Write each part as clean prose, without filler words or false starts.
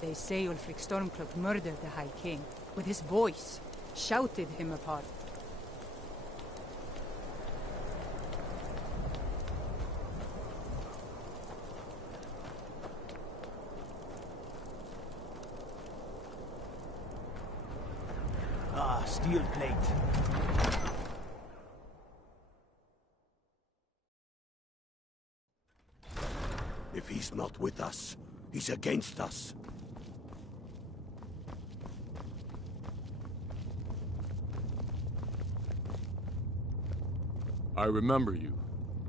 They say Ulfric Stormcloak murdered the High King. With his voice, shouted him apart. Ah, steel plate. If he's not with us, he's against us. I remember you.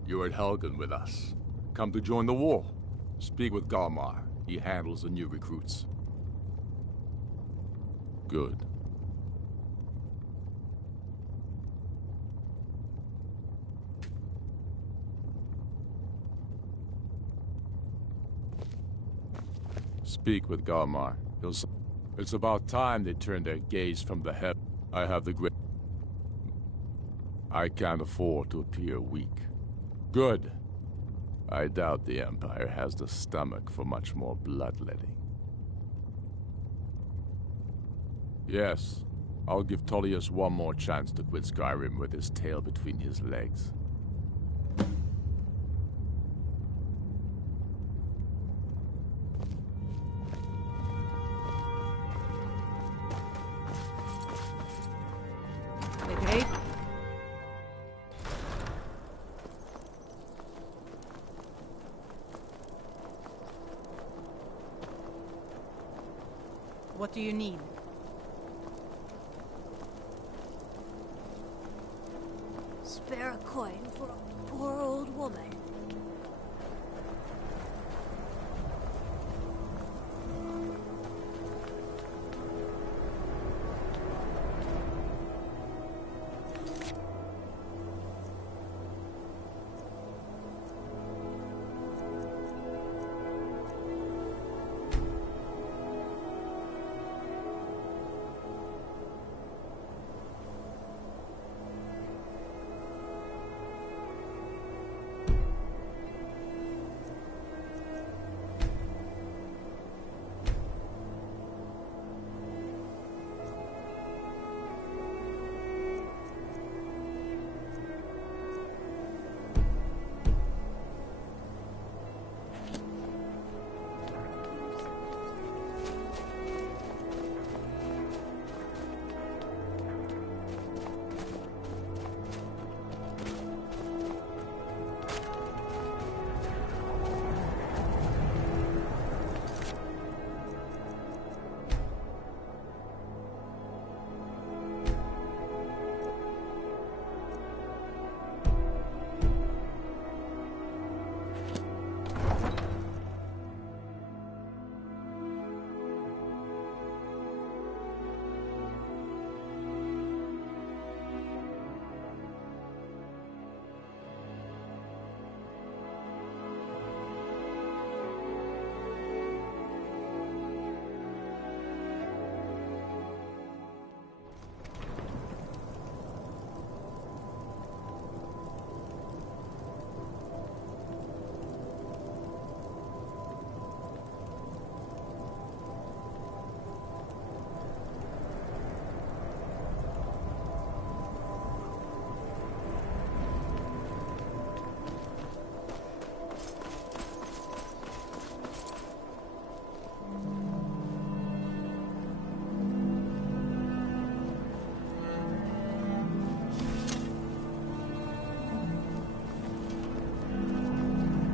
You were at Helgen with us. Come to join the war. Speak with Galmar. He handles the new recruits. Good. Speak with Galmar. It's about time they turned their gaze from the heaven. I have the great... I can't afford to appear weak. Good. I doubt the Empire has the stomach for much more bloodletting. Yes, I'll give Tullius one more chance to quit Skyrim with his tail between his legs. The great... What do you need? Spare a coin for a poor old woman.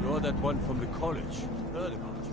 You're that one from the college. Heard about you.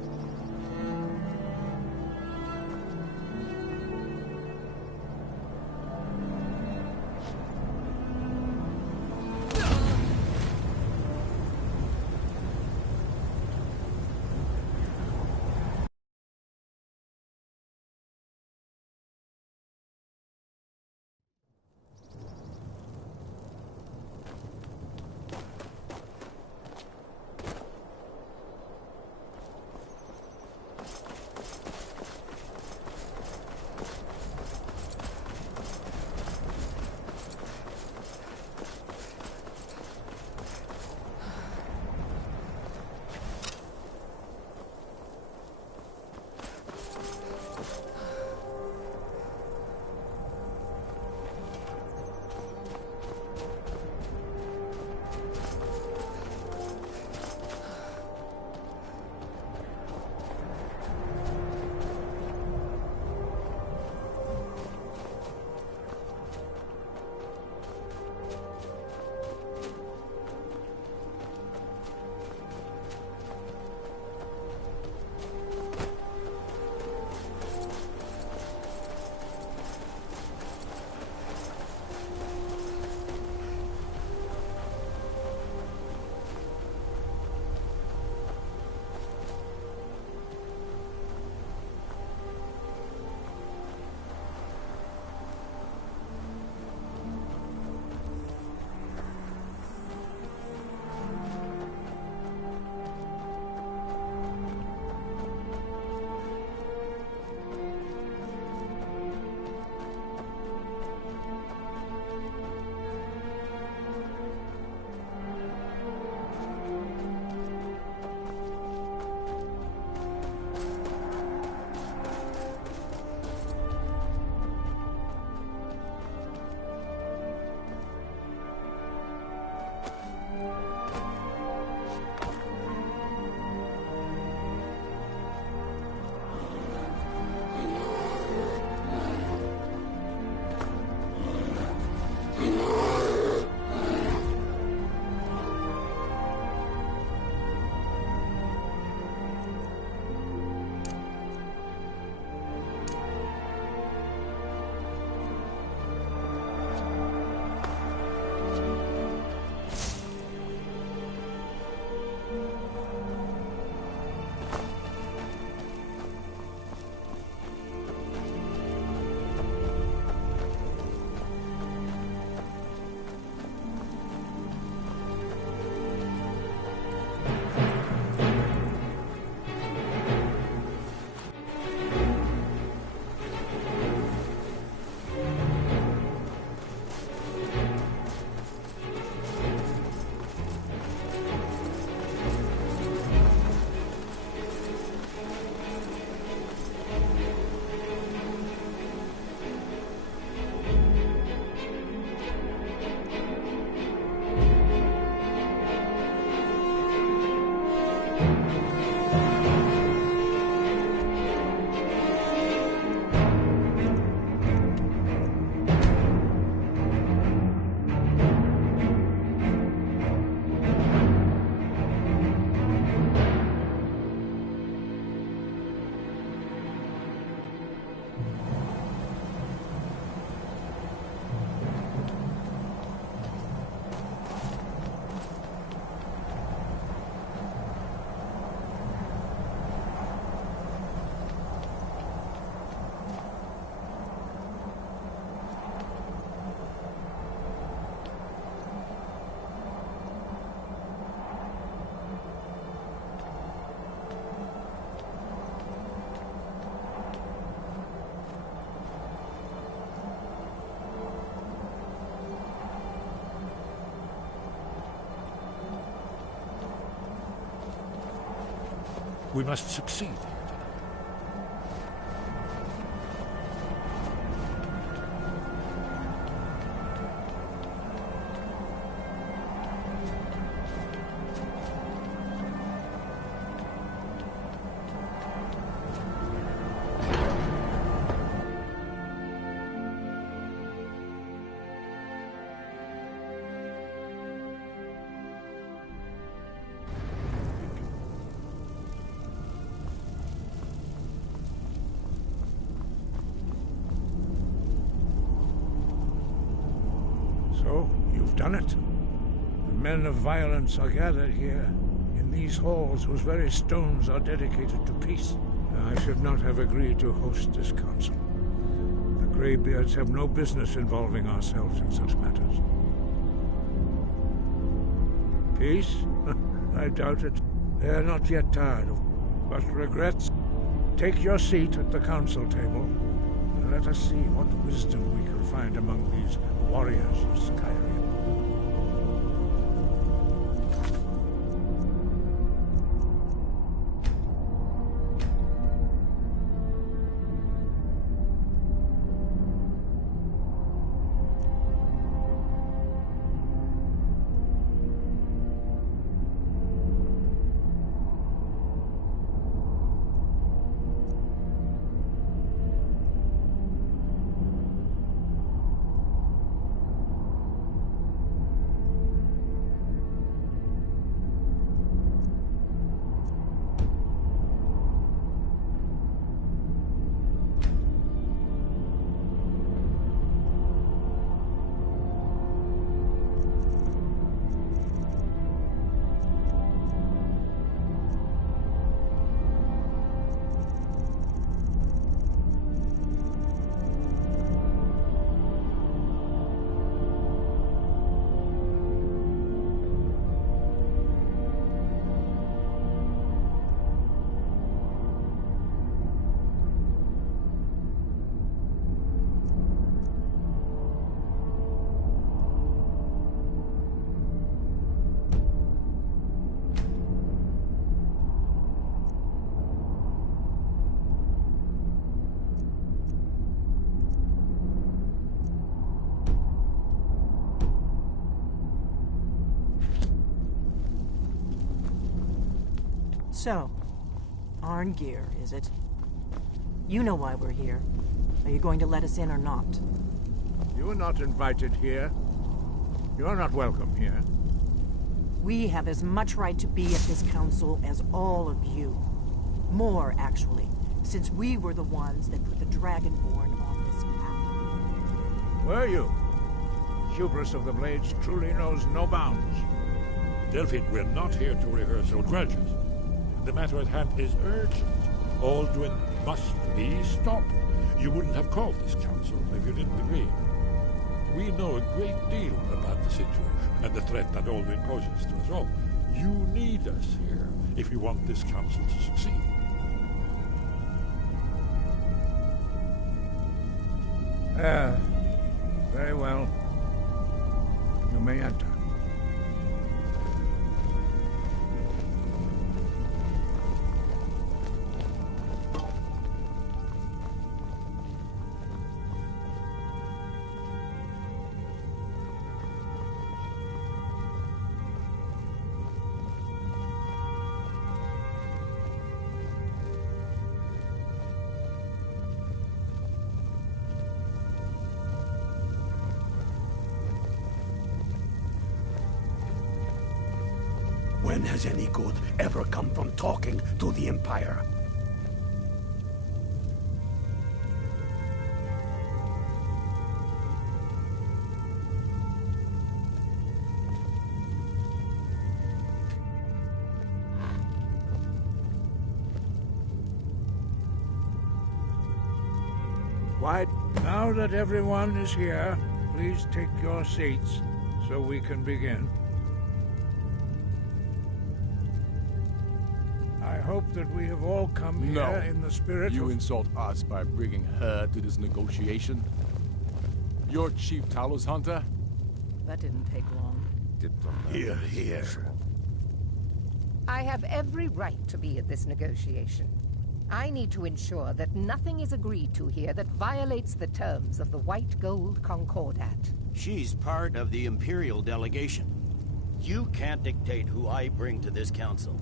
We must succeed. So, you've done it. The men of violence are gathered here, in these halls whose very stones are dedicated to peace. I should not have agreed to host this council. The Greybeards have no business involving ourselves in such matters. Peace? I doubt it. They are not yet tired of... But regrets? Take your seat at the council table, and let us see what wisdom we can find among these warriors of Skyrim. So, Arngeir, is it? You know why we're here. Are you going to let us in or not? You are not invited here. You are not welcome here. We have as much right to be at this council as all of you. More, actually, since we were the ones that put the Dragonborn on this path. Were you? Hubris of the Blades truly knows no bounds. Delphine, we're not here to rehearse old grudges. The matter at hand is urgent. Alduin must be stopped. You wouldn't have called this council if you didn't agree. We know a great deal about the situation and the threat that Alduin poses to us all. You need us here if you want this council to succeed. Very well. You may enter. When has any good ever come from talking to the Empire? Why? Now that everyone is here, please take your seats so we can begin. I hope that we have all come here in the spirit You of... insult us by bringing her to this negotiation? You're Chief Talos Hunter? That didn't take long. Hear, hear. I have every right to be at this negotiation. I need to ensure that nothing is agreed to here that violates the terms of the White Gold Concordat. She's part of the Imperial delegation. You can't dictate who I bring to this council.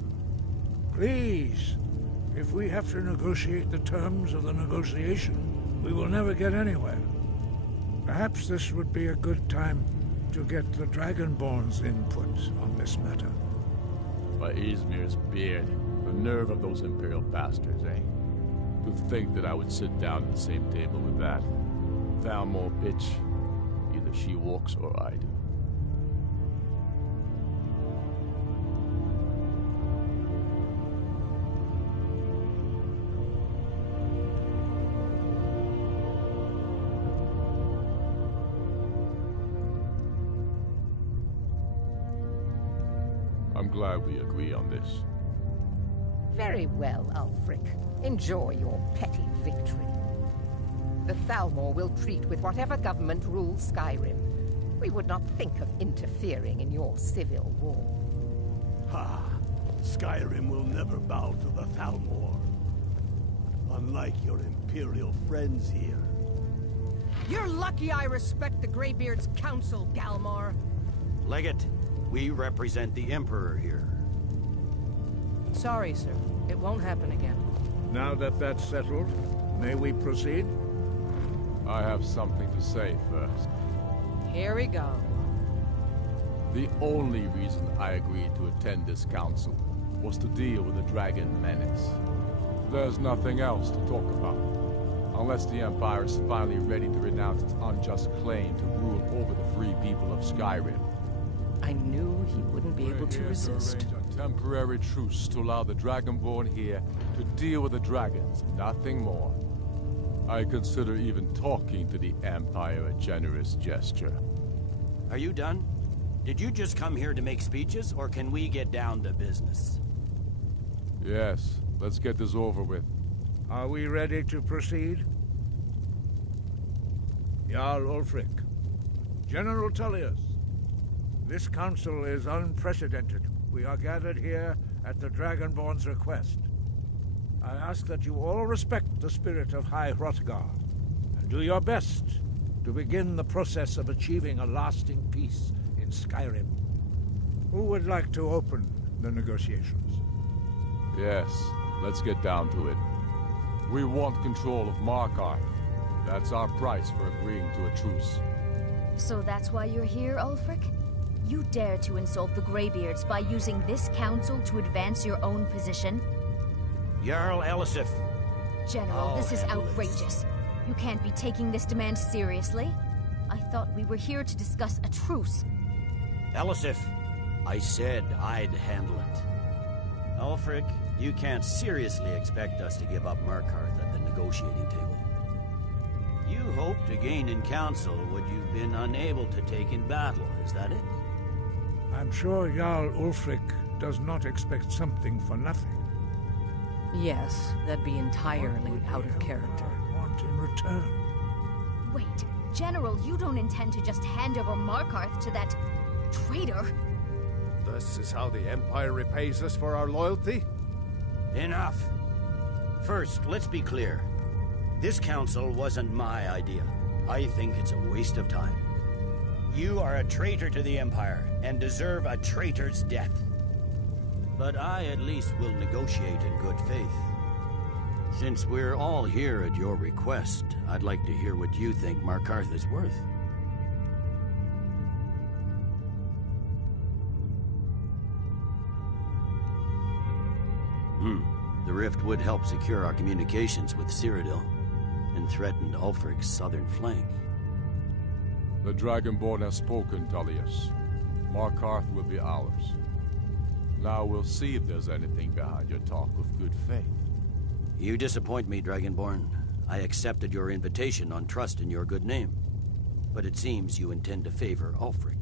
Please. If we have to negotiate the terms of the negotiation, we will never get anywhere. Perhaps this would be a good time to get the Dragonborn's input on this matter. By Izmir's beard, the nerve of those Imperial bastards, eh? To think that I would sit down at the same table with that. Thalmor bitch. Either she walks or I do. I'm glad we agree on this. Very well, Ulfric. Enjoy your petty victory. The Thalmor will treat with whatever government rules Skyrim. We would not think of interfering in your civil war. Ha! Skyrim will never bow to the Thalmor. Unlike your Imperial friends here. You're lucky I respect the Greybeard's counsel, Galmar. Legate, we represent the Emperor here. Sorry, sir. It won't happen again. Now that that's settled, may we proceed? I have something to say first. Here we go. The only reason I agreed to attend this council was to deal with the dragon menace. There's nothing else to talk about. Unless the Empire is finally ready to renounce its unjust claim to rule over the free people of Skyrim. I knew he wouldn't be able to resist. Arrange a temporary truce to allow the Dragonborn here to deal with the dragons, nothing more. I consider even talking to the Empire a generous gesture. Are you done? Did you just come here to make speeches, or can we get down to business? Yes, let's get this over with. Are we ready to proceed? Jarl Ulfric. General Tullius. This council is unprecedented. We are gathered here at the Dragonborn's request. I ask that you all respect the spirit of High Hrothgar, and do your best to begin the process of achieving a lasting peace in Skyrim. Who would like to open the negotiations? Yes, let's get down to it. We want control of Markarth. That's our price for agreeing to a truce. So that's why you're here, Ulfric? You dare to insult the Greybeards by using this council to advance your own position? Jarl Elisif. General, this is outrageous. You can't be taking this demand seriously. I thought we were here to discuss a truce. Elisif, I said I'd handle it. Ulfric, you can't seriously expect us to give up Markarth at the negotiating table. You hoped to gain in council what you've been unable to take in battle, is that it? I'm sure Jarl Ulfric does not expect something for nothing. Yes, that'd be entirely out of character. Want in return? Wait, General, you don't intend to just hand over Markarth to that traitor? This is how the Empire repays us for our loyalty? Enough. First, let's be clear. This council wasn't my idea. I think it's a waste of time. You are a traitor to the Empire, and deserve a traitor's death. But I at least will negotiate in good faith. Since we're all here at your request, I'd like to hear what you think Markarth is worth. The rift would help secure our communications with Cyrodiil, and threatened Ulfric's southern flank. The Dragonborn has spoken, Tullius. Markarth will be ours. Now we'll see if there's anything behind your talk of good faith. You disappoint me, Dragonborn. I accepted your invitation on trust in your good name. But it seems you intend to favor Ulfric.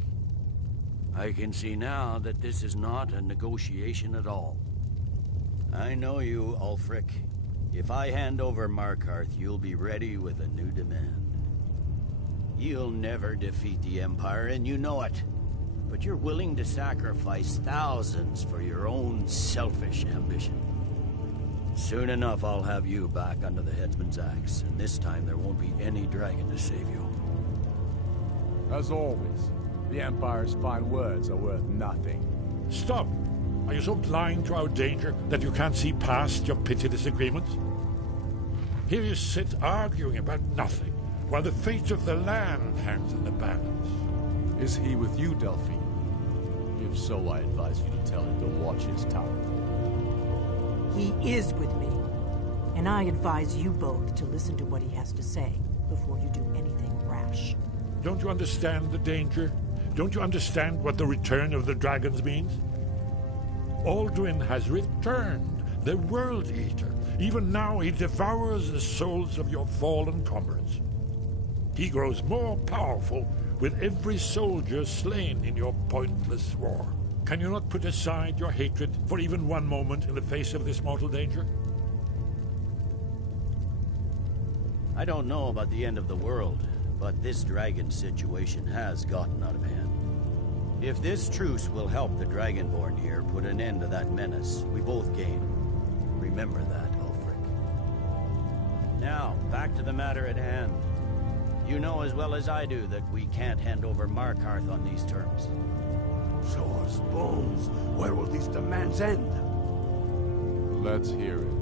I can see now that this is not a negotiation at all. I know you, Ulfric. If I hand over Markarth, you'll be ready with a new demand. You'll never defeat the Empire, and you know it. but you're willing to sacrifice thousands for your own selfish ambition. Soon enough, I'll have you back under the headsman's axe, and this time there won't be any dragon to save you. As always, the Empire's fine words are worth nothing. Stop! Are you so blind to our danger that you can't see past your petty disagreements? Here you sit arguing about nothing, while the fate of the land hangs in the balance. Is he with you, Delphine? If so, I advise you to tell him to watch his tongue. He is with me, and I advise you both to listen to what he has to say before you do anything rash. Don't you understand the danger? Don't you understand what the return of the dragons means? Alduin has returned, the World Eater. Even now he devours the souls of your fallen comrades. He grows more powerful with every soldier slain in your pointless war. Can you not put aside your hatred for even one moment in the face of this mortal danger? I don't know about the end of the world, but this dragon situation has gotten out of hand. If this truce will help the Dragonborn here put an end to that menace, we both gain. Remember that, Ulfric. Now, back to the matter at hand. You know as well as I do that we can't hand over Markarth on these terms. Show us bones. Where will these demands end? Let's hear it.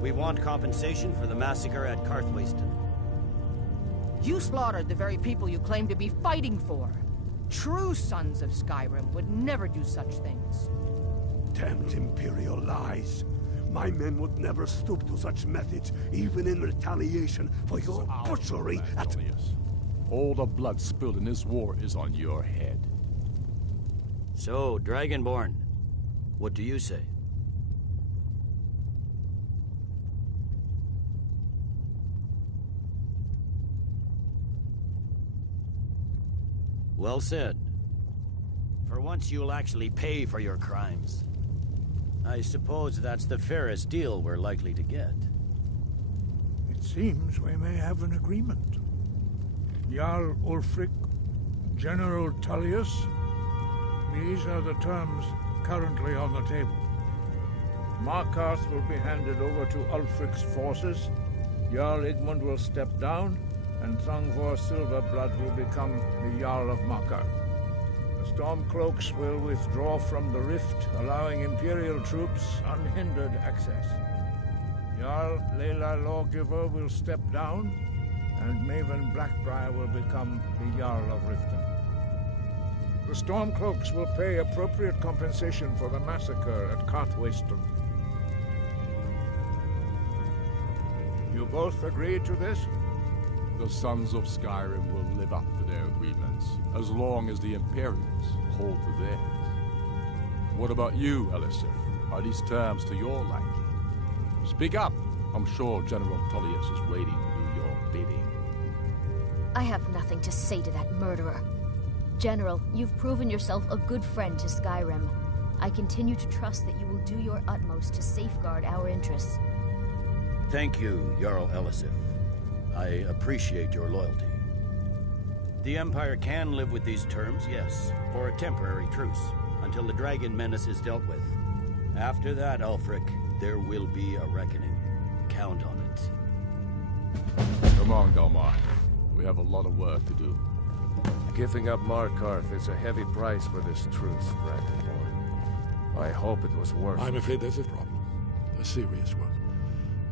We want compensation for the massacre at Karthwasten. You slaughtered the very people you claim to be fighting for. True sons of Skyrim would never do such things. Damned Imperial lies. My men would never stoop to such methods, even in retaliation for your butchery at... All the blood spilled in this war is on your head. So, Dragonborn, what do you say? Well said. For once you'll actually pay for your crimes. I suppose that's the fairest deal we're likely to get. It seems we may have an agreement. Jarl Ulfric, General Tullius, these are the terms currently on the table. Markarth will be handed over to Ulfric's forces, Jarl Igmund will step down, and Thangvor Silverblood will become the Jarl of Markarth. The Stormcloaks will withdraw from the rift, allowing Imperial troops unhindered access. Jarl Leila Lawgiver will step down, and Maven Blackbriar will become the Jarl of Riften. The Stormcloaks will pay appropriate compensation for the massacre at Karthwasten. You both agree to this? The sons of Skyrim will live up to their agreements, as long as the Imperials hold to theirs. What about you, Elisif? Are these terms to your liking? Speak up! I'm sure General Tullius is waiting to do your bidding. I have nothing to say to that murderer. General, you've proven yourself a good friend to Skyrim. I continue to trust that you will do your utmost to safeguard our interests. Thank you, Jarl Elisif. I appreciate your loyalty. The Empire can live with these terms, yes, for a temporary truce, until the dragon menace is dealt with. After that, Ulfric, there will be a reckoning. Count on it. Come on, Galmar. We have a lot of work to do. Giving up Markarth is a heavy price for this truce, Dragonborn. I hope it was worth it. I'm afraid there's a problem. A serious one.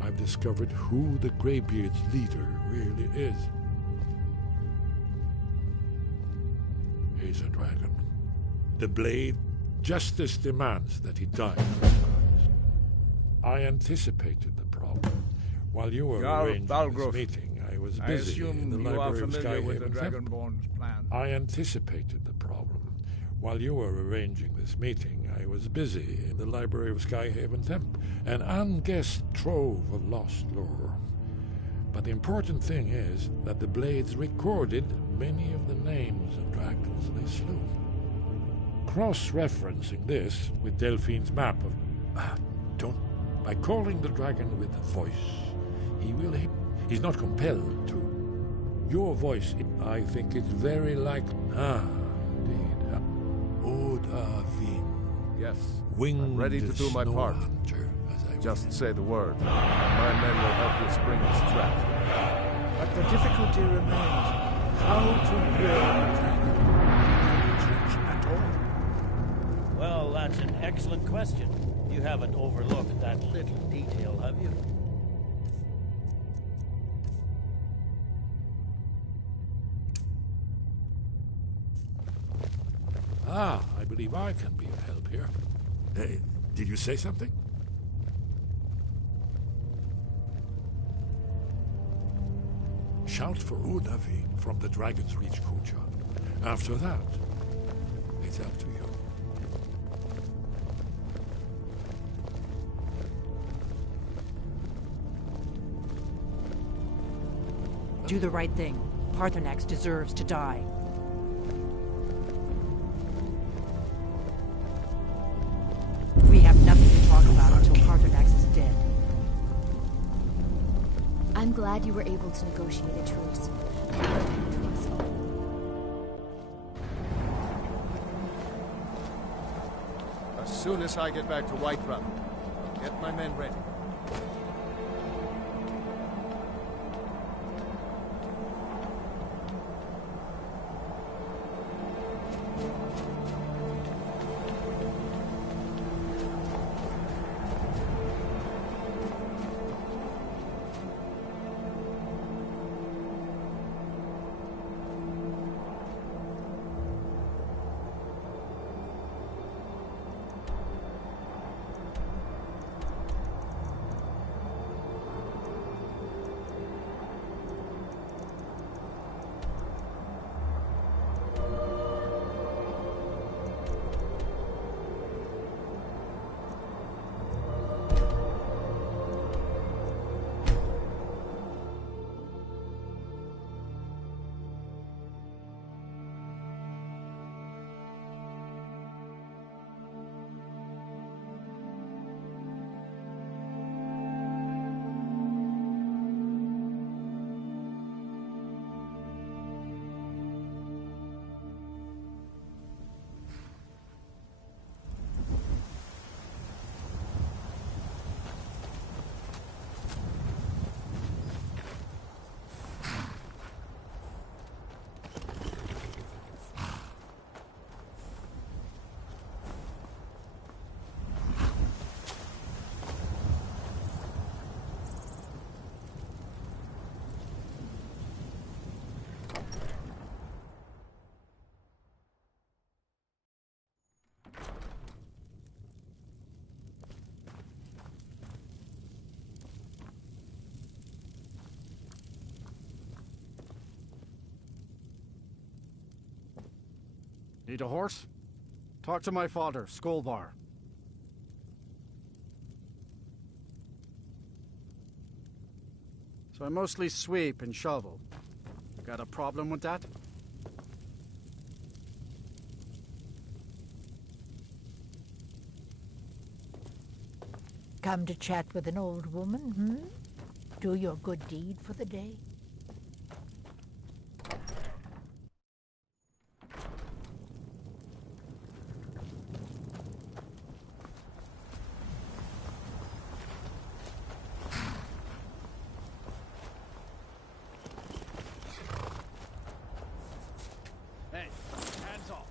I've discovered who the Greybeard's leader really is. He's a dragon. The Blade justice demands that he die for his crimes. I anticipated the problem. While you were arranging this meeting, I was busy in the library of Skyhaven Dragonborn's plan. I anticipated the problem. While you were arranging this meeting, I was busy in the library of Skyhaven Temp, an unguessed trove of lost lore. But the important thing is that the Blades recorded many of the names of dragons they slew. Cross-referencing this with Delphine's map of... By calling the dragon with voice, he will... He's not compelled to. Your voice, I think, is very like... indeed. Udavin. Yes, Winged I'm ready to do my snow part. hunter, as I Just say the word. My men will help you spring this trap. But the difficulty remains how to build at all. Well, that's an excellent question. You haven't overlooked that little detail, have you? Ah, I believe I can be of help here. Did you say something? Shout for Udavin from the Dragon's Reach Kucha. After that, it's up to you. Do the right thing. Parthenax deserves to die. We have nothing to talk about until Parthenax is dead. I'm glad you were able to negotiate a truce. As soon as I get back to Whiterun, I'll get my men ready. Need a horse? Talk to my father, Skolvar. So I mostly sweep and shovel. Got a problem with that? Come to chat with an old woman, hmm? Do your good deed for the day? Hey, hands off.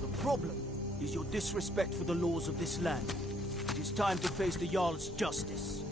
The problem is your disrespect for the laws of this land. It is time to face the Jarl's justice.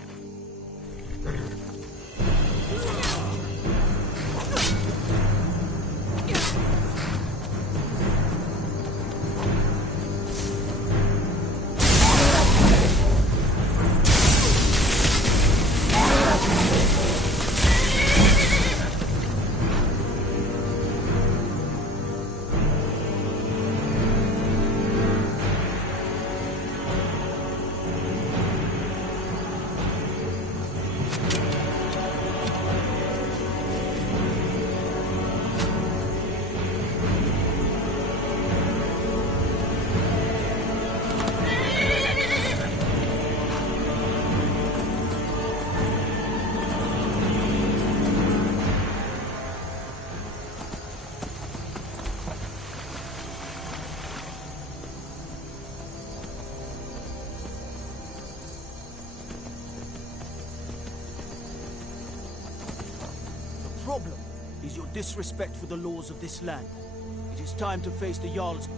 is your disrespect for the laws of this land. It is time to face the Jarl's...